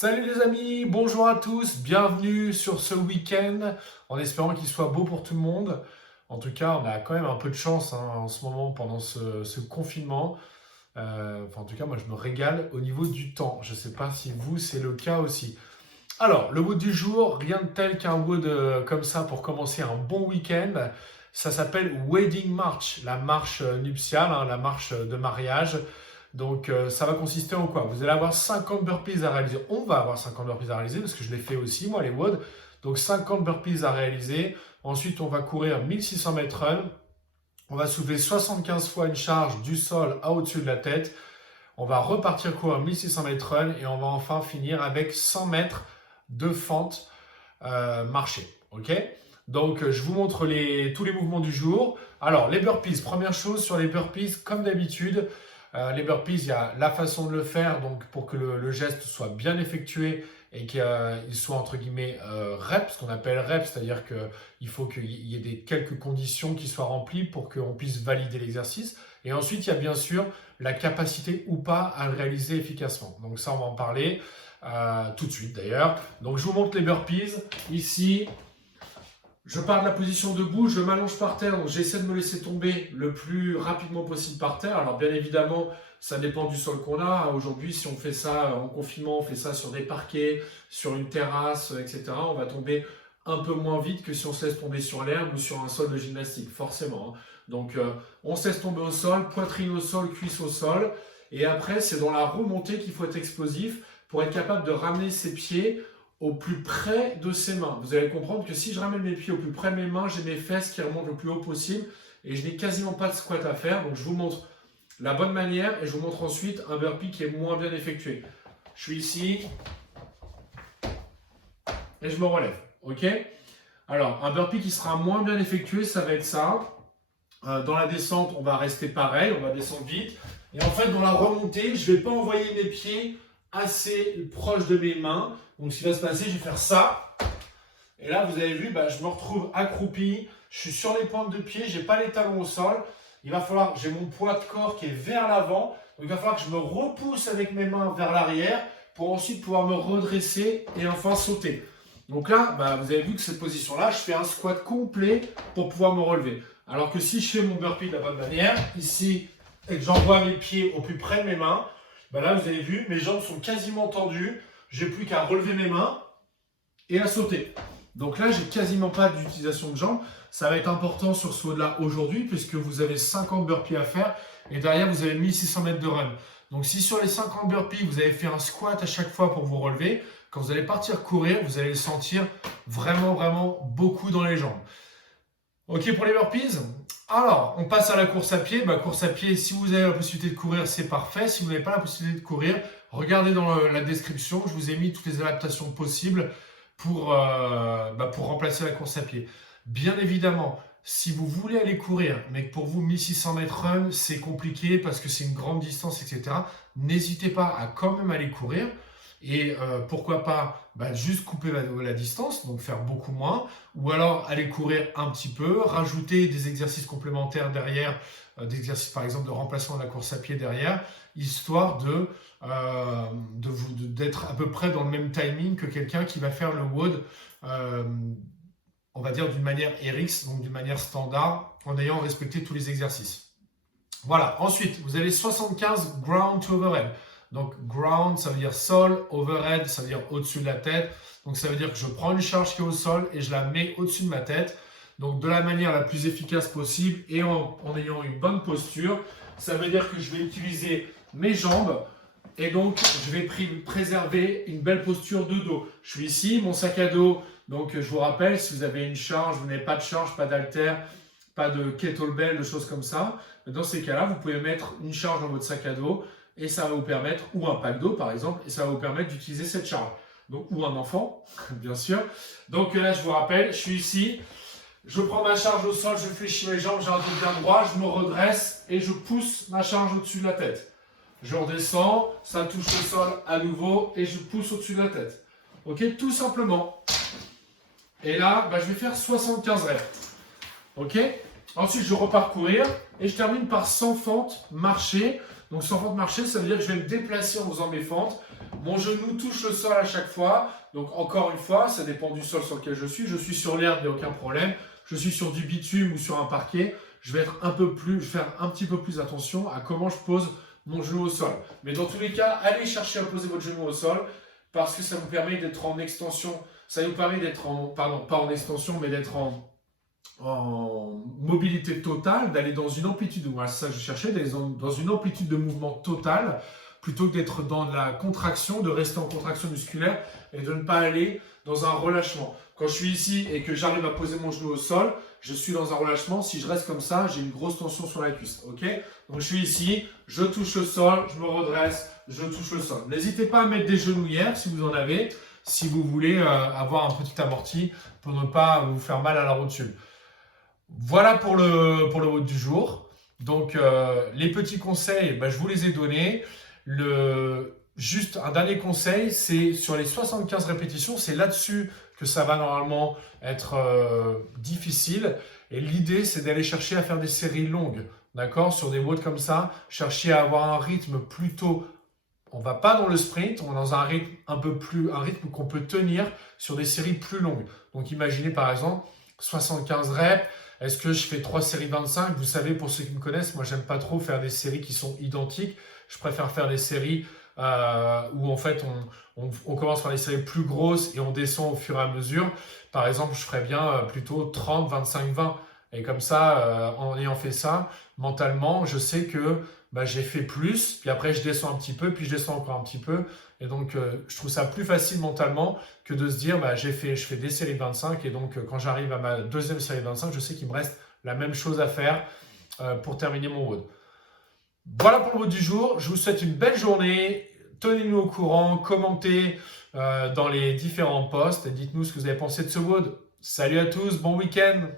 Salut les amis, bonjour à tous, bienvenue sur ce week-end, en espérant qu'il soit beau pour tout le monde. En tout cas, on a quand même un peu de chance en ce moment pendant ce confinement. En tout cas, moi je me régale au niveau du temps. Je ne sais pas si vous, c'est le cas aussi. Alors, le wood du jour, rien de tel qu'un wood comme ça pour commencer un bon week-end. Ça s'appelle Wedding March, la marche nuptiale, la marche de mariage. Donc, ça va consister en quoi? Vous allez avoir 50 burpees à réaliser. On va avoir 50 burpees à réaliser parce que je l'ai fait aussi, moi, les WOD. Donc, 50 burpees à réaliser. Ensuite, on va courir 1600 mètres run. On va soulever 75 fois une charge du sol à au-dessus de la tête. On va repartir courir 1600 mètres run et on va enfin finir avec 100 mètres de fente marché. Ok? Donc, je vous montre tous les mouvements du jour. Alors, les burpees. Première chose sur les burpees, comme d'habitude, les burpees, il y a la façon de le faire donc pour que le geste soit bien effectué et qu'il soit entre guillemets rep, ce qu'on appelle rep, c'est-à-dire qu'il faut qu'il y ait quelques conditions qui soient remplies pour qu'on puisse valider l'exercice. Et ensuite, il y a bien sûr la capacité ou pas à le réaliser efficacement. Donc ça, on va en parler tout de suite d'ailleurs. Donc je vous montre les burpees. Ici, je pars de la position debout, je m'allonge par terre, donc j'essaie de me laisser tomber le plus rapidement possible par terre. Alors bien évidemment, ça dépend du sol qu'on a. Aujourd'hui, si on fait ça en confinement, on fait ça sur des parquets, sur une terrasse, etc. On va tomber un peu moins vite que si on se laisse tomber sur l'herbe ou sur un sol de gymnastique, forcément. Donc on se laisse tomber au sol, poitrine au sol, cuisse au sol. Et après, c'est dans la remontée qu'il faut être explosif pour être capable de ramener ses pieds au plus près de ses mains. Vous allez comprendre que si je ramène mes pieds au plus près de mes mains, j'ai mes fesses qui remontent le plus haut possible et je n'ai quasiment pas de squat à faire. Donc je vous montre la bonne manière et je vous montre ensuite un burpee qui est moins bien effectué. Je suis ici et je me relève. Ok? Alors, un burpee qui sera moins bien effectué, ça va être ça. Dans la descente, on va rester pareil, on va descendre vite. Et en fait, dans la remontée, je ne vais pas envoyer mes pieds assez proche de mes mains. Donc, ce qui va se passer, je vais faire ça. Et là, vous avez vu, je me retrouve accroupi. Je suis sur les pointes de pied, je n'ai pas les talons au sol. Il va falloir, j'ai mon poids de corps qui est vers l'avant. Donc, il va falloir que je me repousse avec mes mains vers l'arrière pour ensuite pouvoir me redresser et enfin sauter. Donc là, vous avez vu que cette position-là, je fais un squat complet pour pouvoir me relever. Alors que si je fais mon burpee de la bonne manière, ici, et que j'envoie mes pieds au plus près de mes mains, là, vous avez vu, mes jambes sont quasiment tendues. Je n'ai plus qu'à relever mes mains et à sauter. Donc là, j'ai quasiment pas d'utilisation de jambes. Ça va être important sur ce WOD-là aujourd'hui puisque vous avez 50 burpees à faire et derrière, vous avez 1600 mètres de run. Donc si sur les 50 burpees, vous avez fait un squat à chaque fois pour vous relever, quand vous allez partir courir, vous allez le sentir vraiment, vraiment beaucoup dans les jambes. Ok pour les burpees? Alors, on passe à la course à pied. Course à pied, si vous avez la possibilité de courir, c'est parfait. Si vous n'avez pas la possibilité de courir, regardez dans la description. Je vous ai mis toutes les adaptations possibles pour remplacer la course à pied. Bien évidemment, si vous voulez aller courir, mais que pour vous 1600 mètres run, c'est compliqué parce que c'est une grande distance, etc., n'hésitez pas à quand même aller courir. Et pourquoi pas juste couper la distance, donc faire beaucoup moins, ou alors aller courir un petit peu, rajouter des exercices complémentaires derrière, des exercices par exemple de remplacement de la course à pied derrière, histoire d'être à peu près dans le même timing que quelqu'un qui va faire le WOD, on va dire d'une manière RX, donc d'une manière standard, en ayant respecté tous les exercices. Voilà, ensuite, vous avez 75 ground to overhead. Donc ground, ça veut dire sol, overhead, ça veut dire au-dessus de la tête. Donc ça veut dire que je prends une charge qui est au sol et je la mets au-dessus de ma tête. Donc de la manière la plus efficace possible et en ayant une bonne posture. Ça veut dire que je vais utiliser mes jambes et donc je vais préserver une belle posture de dos. Je suis ici, mon sac à dos. Donc je vous rappelle, si vous avez une charge, vous n'avez pas de charge, pas d'haltère, pas de kettlebell, de choses comme ça. Dans ces cas-là, vous pouvez mettre une charge dans votre sac à dos. Et ça va vous permettre, ou un pack d'eau par exemple, et ça va vous permettre d'utiliser cette charge. Donc, ou un enfant, bien sûr. Donc là, je vous rappelle, je suis ici, je prends ma charge au sol, je fléchis mes jambes, j'ai un dos bien droit, je me redresse et je pousse ma charge au-dessus de la tête. Je redescends, ça touche le sol à nouveau et je pousse au-dessus de la tête. Ok, tout simplement. Et là, je vais faire 75 reps. Ok. Ensuite, je repars courir et je termine par 100 fentes marcher. Donc 100 fentes marcher, ça veut dire que je vais me déplacer en faisant mes fentes Mon genou touche le sol à chaque fois. Donc encore une fois, ça dépend du sol sur lequel je suis. Je suis sur l'herbe, il n'y a aucun problème. Je suis sur du bitume ou sur un parquet. Je vais faire un petit peu plus attention à comment je pose mon genou au sol. Mais dans tous les cas, allez chercher à poser votre genou au sol parce que ça vous permet d'être en extension. Ça nous permet d'être pardon, pas en extension, mais d'être en mobilité totale, d'aller dans une amplitude, voilà, c'est ça que je cherchais, d'aller dans une amplitude de mouvement totale, plutôt que d'être dans la contraction, de rester en contraction musculaire et de ne pas aller dans un relâchement. Quand je suis ici et que j'arrive à poser mon genou au sol, je suis dans un relâchement. Si je reste comme ça, j'ai une grosse tension sur la cuisse. Ok? Donc je suis ici, je touche le sol, je me redresse, je touche le sol. N'hésitez pas à mettre des genouillères si vous en avez, si vous voulez avoir un petit amorti pour ne pas vous faire mal à la rotule. Voilà pour le vote du jour. Donc, les petits conseils, je vous les ai donnés. Juste un dernier conseil, c'est sur les 75 répétitions, c'est là-dessus que ça va normalement être difficile. Et l'idée, c'est d'aller chercher à faire des séries longues, d'accord? Sur des watts comme ça, chercher à avoir un rythme plutôt. On ne va pas dans le sprint, on est dans un rythme qu'on peut tenir sur des séries plus longues. Donc, imaginez par exemple 75 reps. Est-ce que je fais 3 séries 25? Vous savez, pour ceux qui me connaissent, moi, j'aime pas trop faire des séries qui sont identiques. Je préfère faire des séries où, en fait, on commence par des séries plus grosses et on descend au fur et à mesure. Par exemple, je ferais bien plutôt 30, 25, 20. Et comme ça, en ayant fait ça, mentalement, je sais que j'ai fait plus, puis après, je descends un petit peu, puis je descends encore un petit peu. Et donc, je trouve ça plus facile mentalement que de se dire, je fais des séries de 25 et donc quand j'arrive à ma deuxième série de 25, je sais qu'il me reste la même chose à faire pour terminer mon WOD. Voilà pour le WOD du jour. Je vous souhaite une belle journée. Tenez-nous au courant, commentez dans les différents posts et dites-nous ce que vous avez pensé de ce WOD. Salut à tous, bon week-end!